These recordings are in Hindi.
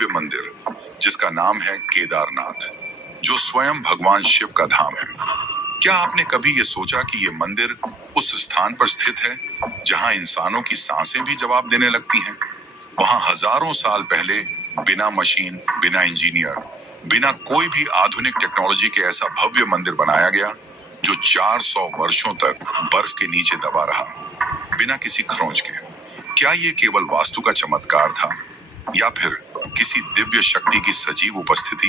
भव्य मंदिर जिसका नाम है केदारनाथ, जो स्वयं भगवान शिव का धाम है। क्या आपने कभी ये सोचा कि ये मंदिर उस स्थान पर स्थित है जहां इंसानों की सांसें भी जवाब देने लगती हैं? वहां हजारों साल पहले बिना मशीन, बिना इंजीनियर, बिना कोई भी आधुनिक टेक्नोलॉजी के ऐसा भव्य मंदिर बनाया गया जो 400 वर्षों तक बर्फ के नीचे दबा रहा, बिना किसी खरोंच के। क्या ये केवल वास्तु का चमत्कार था या फिर किसी दिव्य शक्ति की सजीव उपस्थिति?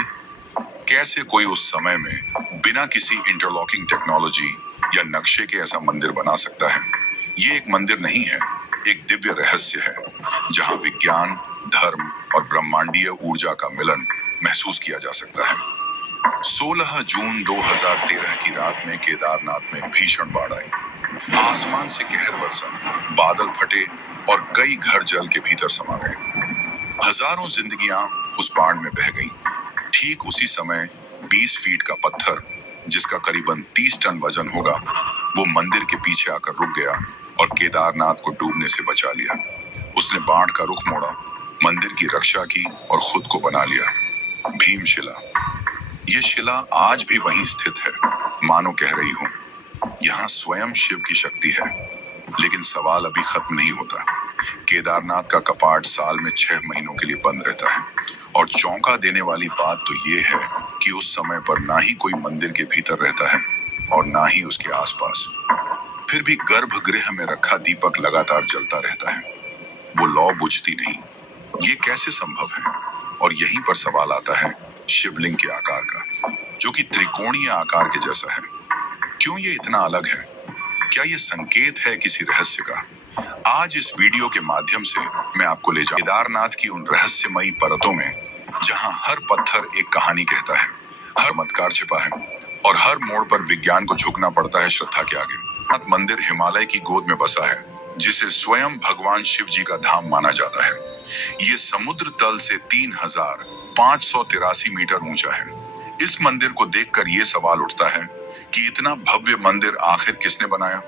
कैसे कोई उस समय में बिना किसी इंटरलॉकिंग टेक्नोलॉजी या नक्शे के ऐसा मंदिर बना सकता है? ये एक मंदिर नहीं है, एक दिव्य रहस्य है जहां विज्ञान, धर्म और ब्रह्मांडीय ऊर्जा का मिलन महसूस किया जा सकता है। 16 जून 2013 की रात में केदारनाथ में भीषण बाढ़ आई। आसमान से कहर बरसा, बादल फटे और कई घर जल के भीतर समा गए। हजारों जिंदगियां उस बाढ़ में बह गईं। ठीक उसी समय 20 फीट का पत्थर, जिसका करीबन 30 टन वजन होगा, वो मंदिर के पीछे आकर रुक गया और केदारनाथ को डूबने से बचा लिया। उसने बाढ़ का रुख मोड़ा, मंदिर की रक्षा की और खुद को बना लिया। भीमशिला। ये शिला आज भी वहीं स्थित है, मानो कह रही हूं, यहाँ स्वयं शिव की शक्ति है। लेकिन सवाल अभी खत्म नहीं होता। केदारनाथ का कपाट साल में 6 महीनों के लिए बंद रहता है और चौंका देने वाली बात तो ये है कि उस समय पर ना ही कोई मंदिर के भीतर रहता है और ना ही उसके आसपास। फिर भी गर्भगृह में रखा दीपक लगातार जलता रहता है। वो लौ बुझती नहीं। ये कैसे संभव है? और यहीं पर सवाल आता है शिवलिंग के आकार का, जो कि त्रिकोणीय आकार के जैसा है। क्यों ये इतना अलग है? क्या ये संकेत है किसी रहस्य का? आज इस वीडियो के माध्यम से मैं आपको ले जाऊंगा केदारनाथ की उन रहस्यमयी परतों में जहां हर पत्थर एक कहानी कहता है, हर चमत्कार छिपा है और हर मोड़ पर विज्ञान को झुकना पड़ता है श्रद्धा के आगे। केदारनाथ मंदिर हिमालय की गोद में बसा है, जिसे स्वयं भगवान शिव जी का धाम माना जाता है। ये समुद्र तल से 3583 मीटर ऊंचा है। इस मंदिर को देखकर ये सवाल उठता है कि इतना भव्य मंदिर आखिर किसने बनाया?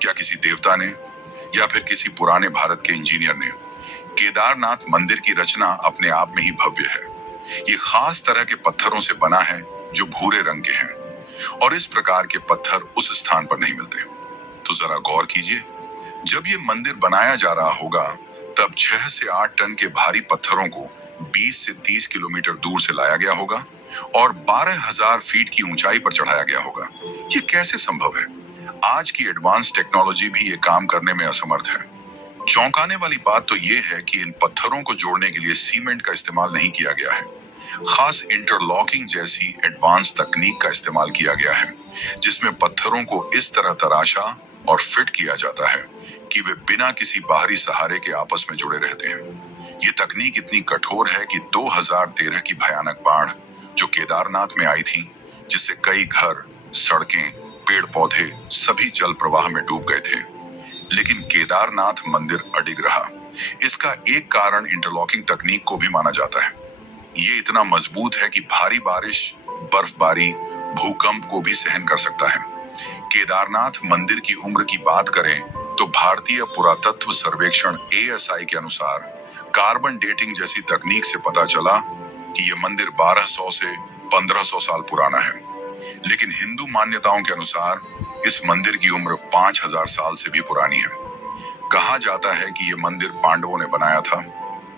क्या किसी देवता ने या फिर किसी पुराने भारत के इंजीनियर ने? केदारनाथ मंदिर की रचना अपने आप में ही भव्य है। ये खास तरह के पत्थरों से बना है जो भूरे रंग के हैं और इस प्रकार के पत्थर उस स्थान पर नहीं मिलते। तो जरा गौर कीजिए, जब ये मंदिर बनाया जा रहा होगा तब 6 से 8 टन के भारी पत्थरों को 20 से 30 किलोमीटर दूर से लाया गया होगा और 12,000 फीट की ऊंचाई पर चढ़ाया गया होगा। ये कैसे संभव है? आज की एडवांस टेक्नोलॉजी भी ये काम करने में असमर्थ है। चौंकाने वाली बात तो ये है कि इन पत्थरों को जोड़ने के लिए सीमेंट का इस्तेमाल नहीं किया गया है। खास इंटरलॉकिंग जैसी एडवांस तकनीक का इस्तेमाल किया गया है, जिसमें पत्थरों को इस तरह तराशा और फिट किया जाता है कि वे बिना किसी बाहरी सहारे के आपस में जुड़े रहते हैं। ये तकनीक इतनी कठोर है कि 2013 की भयानक बाढ़ जो केदारनाथ में आई थी, जिससे कई घर, सड़कें, पेड़ पौधे सभी जल प्रवाह में डूब गए थे, लेकिन केदारनाथ मंदिर अडिग रहा। इसका एक कारण इंटरलॉकिंग तकनीक को भी माना जाता है। ये इतना मजबूत है कि भारी बारिश, बर्फबारी, भूकंप को भी सहन कर सकता है। केदारनाथ मंदिर की उम्र की बात करें तो भारतीय पुरातत्व सर्वेक्षण ASI के अनुसार कार्बन डेटिंग जैसी तकनीक से पता चला कि यह मंदिर 1200 से 1500 साल पुराना है। लेकिन हिंदू मान्यताओं के अनुसार इस मंदिर की उम्र 5000 साल से भी पुरानी है। कहा जाता है कि यह मंदिर पांडवों ने बनाया था।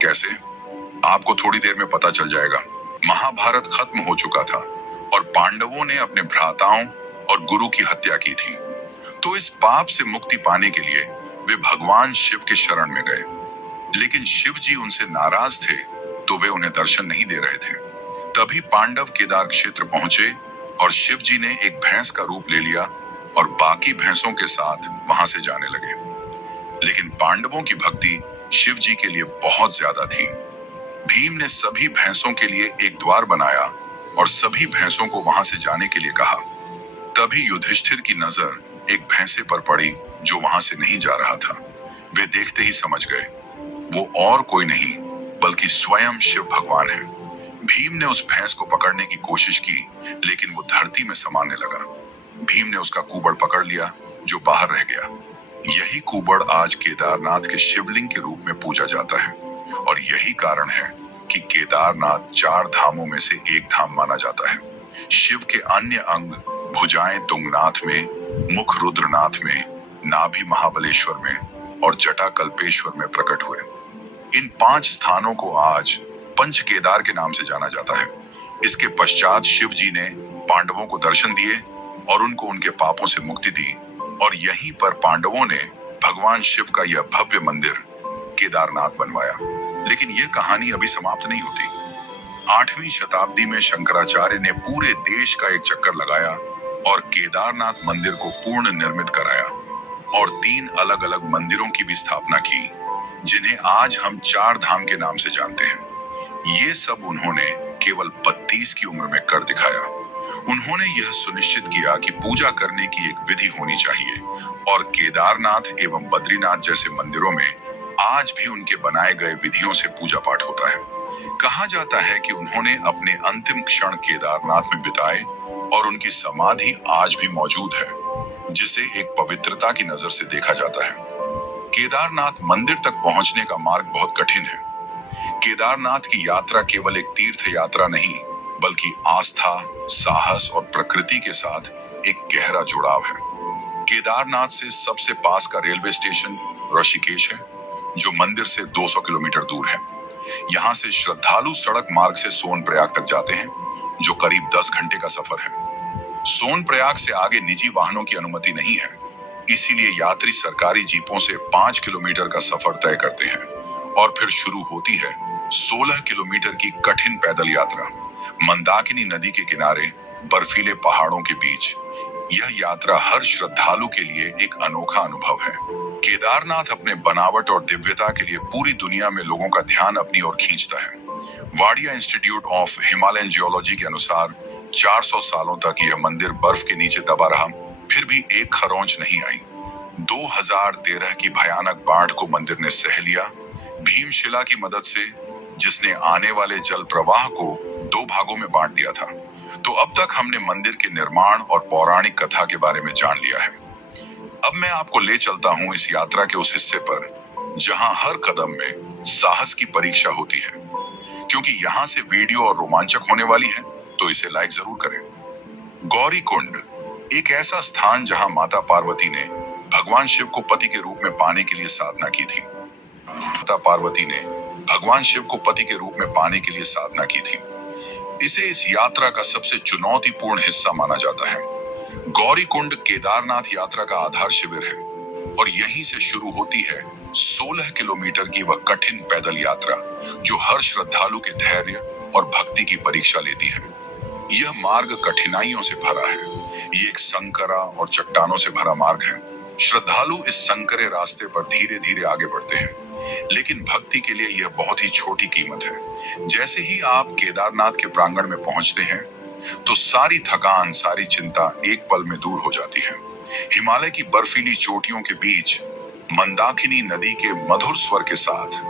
कैसे? आपको थोड़ी देर में पता चल जाएगा। महाभारत खत्म हो चुका था और पांडवों ने अपने भ्राताओं और गुरु की हत्या की थी। तो इस पाप से मुक्ति पाने के लिए वे भगवान शिव के शरण में गए, लेकिन शिव जी उनसे नाराज थे तो वे उन्हें दर्शन नहीं दे रहे थे। तभी पांडव केदार क्षेत्र पहुंचे और शिव जी ने एक भैंस का रूप ले लिया और बाकी भैंसों के साथ वहां से जाने लगे। लेकिन पांडवों की भक्ति शिव जी के लिए बहुत ज्यादा थी। भीम ने सभी भैंसों के लिए एक द्वार बनाया और सभी भैंसों को वहां से जाने के लिए कहा। तभी युधिष्ठिर की नजर एक भैंसे पर पड़ी जो वहां से नहीं जा रहा था। वे देखते ही समझ गए, वो और कोई नहीं बल्कि स्वयं शिव भगवान है। भीम ने उस भैंस को पकड़ने की कोशिश की, लेकिन वो धरती में समाने लगा। भीम ने उसका कुबड़ पकड़ लिया जो बाहर रह गया। यही कुबड़ आज केदारनाथ के शिवलिंग के रूप में पूजा जाता है और यही कारण है कि केदारनाथ 4 धामों में से एक धाम माना जाता है। शिव के अन्य अंग भुजाएं तुंगनाथ में, मुख रुद्रनाथ में, नाभि महाबलेश्वर में और जटा कल्पेश्वर में प्रकट हुए। इन 5 स्थानों को आज पंच केदार के नाम से जाना जाता है। इसके पश्चात शिव जी ने पांडवों को दर्शन दिए और उनको उनके पापों से मुक्ति दी, और यहीं पर पांडवों ने भगवान शिव का यह भव्य मंदिर केदारनाथ बनवाया। लेकिन यह कहानी अभी समाप्त नहीं होती। 8वीं शताब्दी में शंकराचार्य ने पूरे देश का एक चक्कर लगाया और केदारनाथ मंदिर को पूर्ण निर्मित कराया और 3 अलग अलग मंदिरों की भी स्थापना की, जिन्हें आज हम 4 धाम के नाम से जानते हैं। ये सब उन्होंने केवल 32 की उम्र में कर दिखाया। उन्होंने यह सुनिश्चित किया कि पूजा करने की एक विधि होनी चाहिए, और केदारनाथ एवं बद्रीनाथ जैसे मंदिरों में आज भी उनके बनाए गए विधियों से पूजा पाठ होता है। कहा जाता है कि उन्होंने अपने अंतिम क्षण केदारनाथ में बिताए और उनकी समाधि आज भी मौजूद है, जिसे एक पवित्रता की नजर से देखा जाता है। केदारनाथ मंदिर तक पहुंचने का मार्ग बहुत कठिन है। केदारनाथ की यात्रा केवल एक तीर्थ यात्रा नहीं, बल्कि आस्था, साहस और प्रकृति के साथ एक गहरा जुड़ाव है। केदारनाथ से सबसे पास का रेलवे स्टेशन ऋषिकेश है, जो मंदिर से 200 किलोमीटर दूर है। यहाँ से श्रद्धालु सड़क मार्ग से सोनप्रयाग तक जाते हैं, जो करीब 10 घंटे का सफर है। सोनप्रयाग से आगे निजी वाहनों की अनुमति नहीं है, इसीलिए यात्री सरकारी जीपों से 5 किलोमीटर का सफर तय करते हैं, और फिर शुरू होती है 16 किलोमीटर की कठिन पैदल यात्रा मंदाकिनी नदी के किनारे बर्फीले पहाड़ों के बीच। यह यात्रा हर श्रद्धालु के लिए एक अनोखा अनुभव है। केदारनाथ अपने बनावट और दिव्यता के लिए पूरी दुनिया में लोगों का ध्यान अपनी ओर खींचता है। Wadia institute of Himalayan geology के अनुसार 400 सालों तक यह मंदिर बर्फ के नीचे दबा रहा, फिर भी एक खरोंच नहीं आई। 2013 की भयानक बाढ़ को मंदिर ने सह लिया, भीमशिला की मदद से, जिसने आने वाले जल प्रवाह को 2 भागों में बांट दिया था। तो अब तक हमने मंदिर के निर्माण और पौराणिक कथा के बारे में जान लिया है। अब मैं आपको ले चलता हूं इस यात्रा के उस हिस्से पर जहां हर कदम में साहस की परीक्षा होती है। क्योंकि यहां से वीडियो और रोमांचक होने वाली है, तो इसे लाइक जरूर करें। गौरी कुंड, एक ऐसा स्थान जहां माता पार्वती ने भगवान शिव को पति के रूप में पाने के लिए साधना की थी। माता पार्वती ने भगवान शिव को पति के रूप में पाने के लिए साधना की थी। इसे इस यात्रा का सबसे चुनौतीपूर्ण हिस्सा माना जाता है। गौरी कुंड केदारनाथ यात्रा का आधार शिविर है, और यहीं से शुरू होती है 16 किलोमीटर की वह कठिन पैदल यात्रा, जो हर श्रद्धालु के धैर्य और भक्ति की परीक्षा लेती है। यह मार्ग कठिनाइयों से भरा है। ये एक संकरा और चट्टानों से भरा मार्ग है। श्रद्धालु इस संकरे रास्ते पर धीरे धीरे आगे बढ़ते हैं, लेकिन भक्ति के लिए यह बहुत ही छोटी कीमत है। जैसे ही आप केदारनाथ के प्रांगण में पहुंचते हैं, तो सारी थकान, सारी चिंता एक पल में दूर हो जाती है। हिमालय की बर्फीली चोटियों के बीच मंदाकिनी नदी के मधुर स्वर के साथ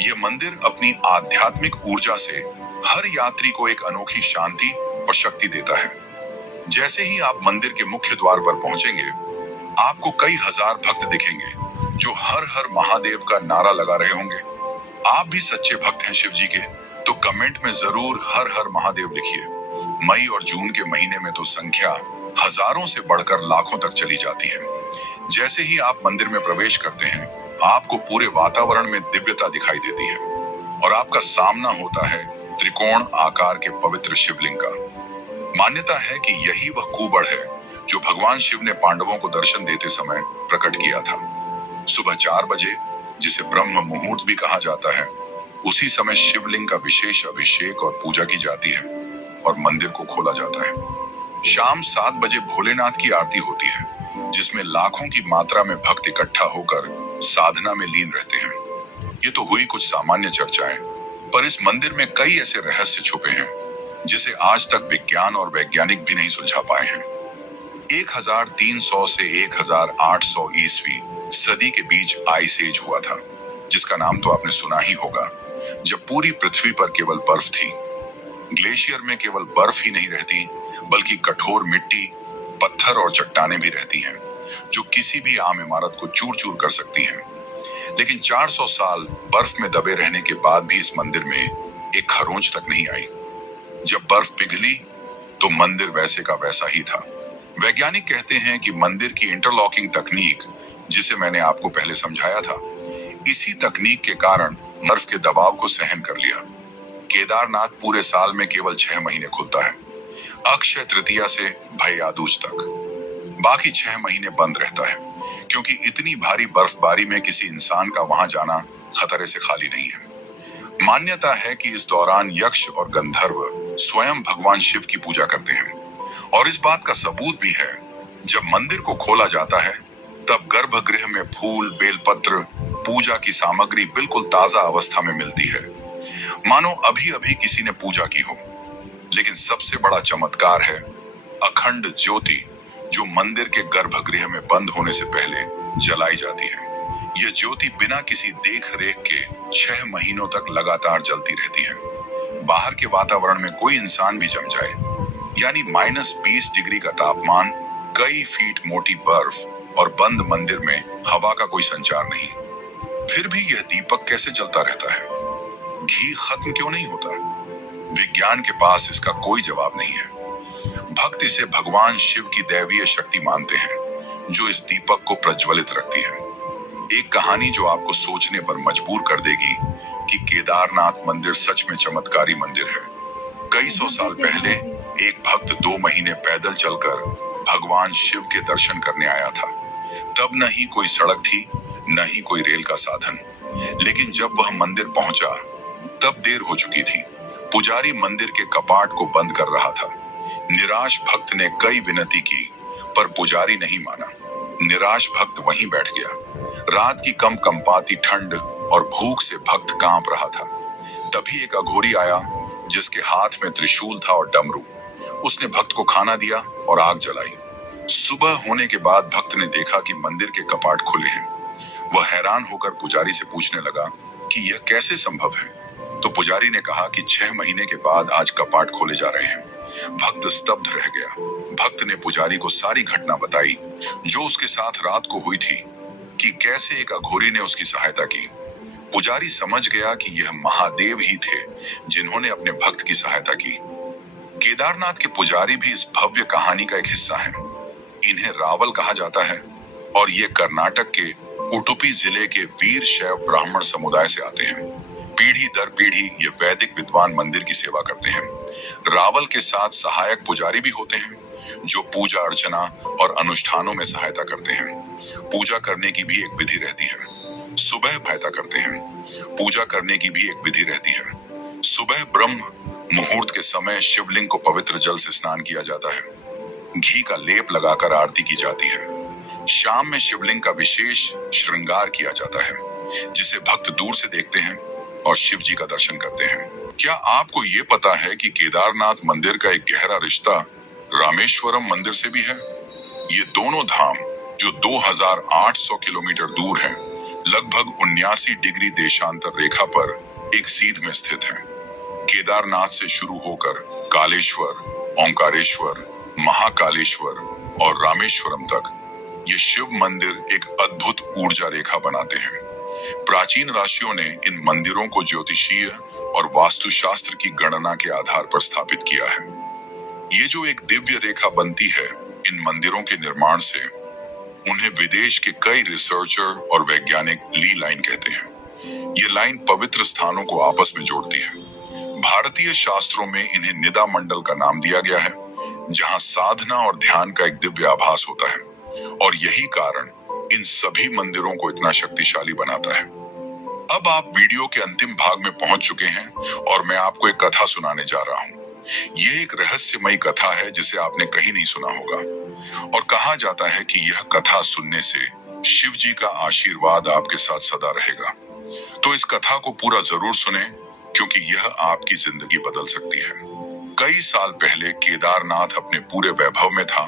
यह मंदिर अपनी आध्यात्मिक ऊर्जा से हर यात्री को एक अनोखी शांति और शक्ति देता है। जैसे ही आप मंदिर के मुख्य द्वार पर पहुंचेंगे, आपको कई हजार भक्त दिखेंगे, जो हर हर महादेव का नारा लगा रहे होंगे। आप भी सच्चे भक्त हैं शिव जी के, तो कमेंट में जरूर हर हर महादेव लिखिए। मई और जून के महीने में तो संख्या हजारों से बढ़कर लाखों तक चली जाती है। जैसे ही आप मंदिर में प्रवेश करते हैं, आपको पूरे वातावरण में दिव्यता दिखाई देती है, और आपका सामना होता है त्रिकोण आकार के पवित्र शिवलिंग का। मान्यता है कि यही वह कुबड़ है जो भगवान शिव ने पांडवों को दर्शन देते समय प्रकट किया था। सुबह 4 बजे, जिसे ब्रह्म मुहूर्त भी कहा जाता है, उसी समय शिवलिंग का विशेष अभिषेक और पूजा की जाती है और मंदिर को खोला जाता है। शाम 7 बजे भोलेनाथ की आरती होती है, जिसमें लाखों की मात्रा में भक्त इकट्ठा होकर साधना में लीन रहते हैं। ये तो हुई कुछ सामान्य चर्चाएं, पर इस मंदिर में कई ऐसे रहस्य छुपे हैं जिसे आज तक विज्ञान और वैज्ञानिक भी नहीं सुलझा पाए हैं। 1300 से 1800 ईस्वी सदी के बीच आइस एज हुआ था, जिसका नाम तो आपने सुना ही होगा, जब पूरी पृथ्वी पर केवल बर्फ थी। ग्लेशियर में केवल बर्फ ही नहीं रहती, बल्कि कठोर मिट्टी, पत्थर और चट्टानें भी रहती हैं, जो किसी भी आम इमारत को चूर चूर कर सकती हैं। लेकिन 400 साल बर्फ में दबे रहने के बाद भी इस मंदिर में एक खरोंच तक नहीं आई। जब बर्फ पिघली तो मंदिर वैसे का वैसा ही था। वैज्ञानिक कहते हैं कि मंदिर की इंटरलॉकिंग तकनीक, जिसे मैंने आपको पहले समझाया था, इसी तकनीक के कारण बर्फ के दबाव को सहन कर लिया। केदारनाथ पूरे साल में केवल 6 महीने खुलता है, अक्षय तृतीया से भैया दूज तक। बाकी 6 महीने बंद रहता है, क्योंकि इतनी भारी बर्फबारी में किसी इंसान का वहां जाना खतरे से खाली नहीं है। मान्यता है कि इस दौरान यक्ष और गंधर्व स्वयं भगवान शिव की पूजा करते हैं, और इस बात का सबूत भी है। जब मंदिर को खोला जाता है तब गर्भगृह में फूल, बेलपत्र, पूजा की सामग्री बिल्कुल ताजा अवस्था में मिलती है, मानो अभी अभी किसी ने पूजा की हो। लेकिन सबसे बड़ा चमत्कार है अखंड ज्योति, जो मंदिर के गर्भगृह में बंद होने से पहले जलाई जाती है। यह ज्योति बिना किसी देख रेख के 6 महीनों तक लगातार जलती रहती है। बाहर के वातावरण में कोई इंसान भी जम जाए, यानी -20 डिग्री का तापमान, कई फीट मोटी बर्फ और बंद मंदिर में हवा का कोई संचार नहीं, फिर भी यह दीपक कैसे जलता रहता है? घी खत्म क्यों नहीं होता? विज्ञान के पास इसका कोई जवाब नहीं है। भक्त इसे भगवान शिव की दैवीय शक्ति मानते हैं, जो इस दीपक को प्रज्वलित रखती है। एक कहानी जो आपको सोचने पर मजबूर कर देगी कि केदारनाथ मंदिर सच में चमत्कारी मंदिर है। कई सौ साल पहले एक भक्त 2 महीने पैदल चलकर भगवान शिव के दर्शन करने आया था। तब न ही कोई सड़क थी, न ही कोई रेल का साधन। लेकिन जब वह मंदिर पहुंचा तब देर हो चुकी थी। पुजारी मंदिर के कपाट को बंद कर रहा था। निराश भक्त ने कई विनती की, पर पुजारी नहीं माना। निराश भक्त वहीं बैठ गया। रात की कंपाती ठंड और भूख से भक्त कांप रहा था। तभी एक अघोरी आया, जिसके हाथ में त्रिशूल था और डमरू। उसने भक्त को खाना दिया और आग जलाई। सुबह होने के बाद भक्त ने देखा कि मंदिर के कपाट खुले हैं। वह हैरान होकर पुजारी से पूछने लगा कि यह कैसे संभव है। तो पुजारी ने कहा कि 6 महीने के बाद आज कपाट खोले जा रहे हैं। भक्त स्तब्ध रह गया। भक्त ने पुजारी को सारी घटना बताई, जो उसके साथ रात को हुई थी, कि कैसे एक अघोरी ने उसकी सहायता की। पुजारी समझ गया कि यह महादेव ही थे, जिन्होंने अपने भक्त की सहायता की। केदारनाथ के पुजारी भी इस भव्य कहानी का एक हिस्सा हैं। इन्हें रावल कहा जाता है, और ये कर्नाटक के उडुपी जिले के वीर शैव ब्राह्मण समुदाय से आते हैं। पीढ़ी दर पीढ़ी ये वैदिक विद्वान मंदिर की सेवा करते हैं। रावल के साथ सहायक पुजारी भी होते हैं, जो पूजा अर्चना और अनुष्ठानों में सहायता करते हैं। पूजा करने की भी एक विधि रहती है। सुबह सहायता करते हैं। पूजा करने की भी एक विधि रहती है। सुबह ब्रह्म मुहूर्त के समय शिवलिंग को पवित्र जल से स्नान किया जाता है। घी का लेप लगाकर आरती की जाती है। शाम में शिवलिंग का विशेष श्रृंगार किया जाता है, जिसे भक्त दूर से देखते हैं और शिव जी का दर्शन करते हैं। क्या आपको ये पता है कि केदारनाथ मंदिर का एक गहरा रिश्ता रामेश्वरम मंदिर से भी है? ये दोनों धाम, जो 2800 किलोमीटर दूर हैं, लगभग 79 डिग्री देशांतर रेखा पर एक सीध में स्थित हैं। केदारनाथ से शुरू होकर कालेश्वर, ओंकारेश्वर, महाकालेश्वर और रामेश्वरम तक ये शिव मंदिर एक अद्भुत ऊर्जा रेखा बनाते हैं। प्राचीन ऋषियों ने इन मंदिरों को ज्योतिषीय और वास्तुशास्त्र की गणना के आधार पर स्थापित किया है। ये जो एक दिव्य रेखा बनती है इन मंदिरों के निर्माण से, उन्हें विदेश के कई रिसर्चर और वैज्ञानिक ली लाइन कहते हैं। ये लाइन पवित्र स्थानों को आपस में जोड़ती है। भारतीय शास्त्रों में इन्हें निदा मंडल का नाम दिया गया है, जहां साधना और ध्यान का एक दिव्य आभास होता है, और यही कारण इन सभी मंदिरों को इतना शक्तिशाली बनाता है। अब आप वीडियो के अंतिम भाग में पहुंच चुके हैं, और मैं आपको एक कथा सुनाने जा रहा हूं। यह एक रहस्यमयी कथा है, जिसे आपने कहीं नहीं सुना होगा, और कहा जाता है कि यह कथा सुनने से शिव जी का आशीर्वाद आपके साथ सदा रहेगा। तो इस कथा को पूरा जरूर सुने, क्योंकि यह आपकी जिंदगी बदल सकती है। कई साल पहले केदारनाथ अपने पूरे वैभव में था,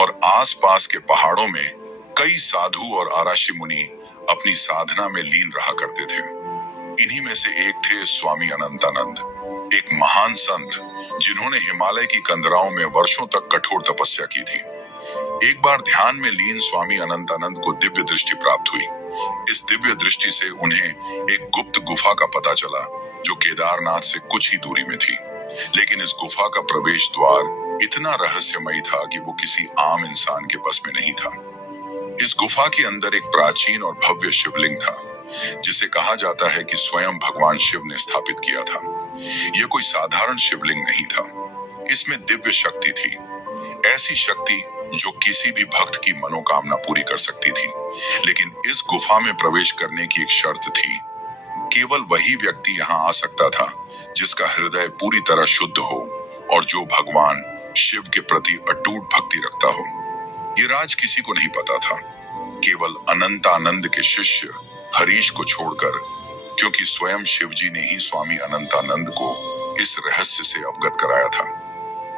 और आसपास के पहाड़ों में कई साधु और आराशी मुनि अपनी साधना में लीन रहा करते थे। इन्हीं में से एक थे स्वामी अनंतानंद, एक महान संत जिन्होंने हिमालय की कंदराओं में वर्षों तक कठोर तपस्या की थी। एक बार ध्यान में लीन स्वामी अनंतानंद को दिव्य दृष्टि प्राप्त हुई। इस दिव्य दृष्टि से उन्हें एक गुप्त गुफा का पता चला, जो केदारनाथ से कुछ ही दूरी में थी। लेकिन इस गुफा का प्रवेश द्वार इतना रहस्यमयी था कि वो किसी आम इंसान के बस में नहीं था। इस गुफा के अंदर एक प्राचीन और भव्य शिवलिंग था, जिसे कहा जाता है कि स्वयं भगवान शिव ने स्थापित किया था। यह कोई साधारण शिवलिंग नहीं था, इसमें दिव्य शक्ति थी, ऐसी शक्ति जो किसी भी भक्त की मनोकामना पूरी कर सकती थी। लेकिन इस गुफा में प्रवेश करने की एक शर्त थी। केवल वही व्यक्ति यहाँ आ सकता था जिसका हृदय पूरी तरह शुद्ध हो और जो भगवान शिव के प्रति अटूट भक्ति रखता हो। ये राज किसी को नहीं पता था, केवल अनंतानंद के शिष्य हरीश को छोड़कर, क्योंकि स्वयं शिवजी ने ही स्वामी अनंतानंद को इस रहस्य से अवगत कराया था।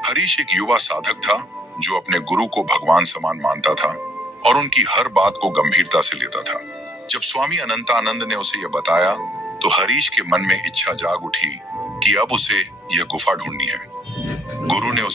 हरीश एक युवा साधक था जो अपने गुरु को भगवान समान मानता था और उनकी हर बात को गंभीरता से लेता था। जब स्वामी अनंतानंद ने उसे यह बताया तो हरीश के मन में इच्छा जाग उठी कि अब उसे यह गुफा ढूंढनी है। गुरु ने उसे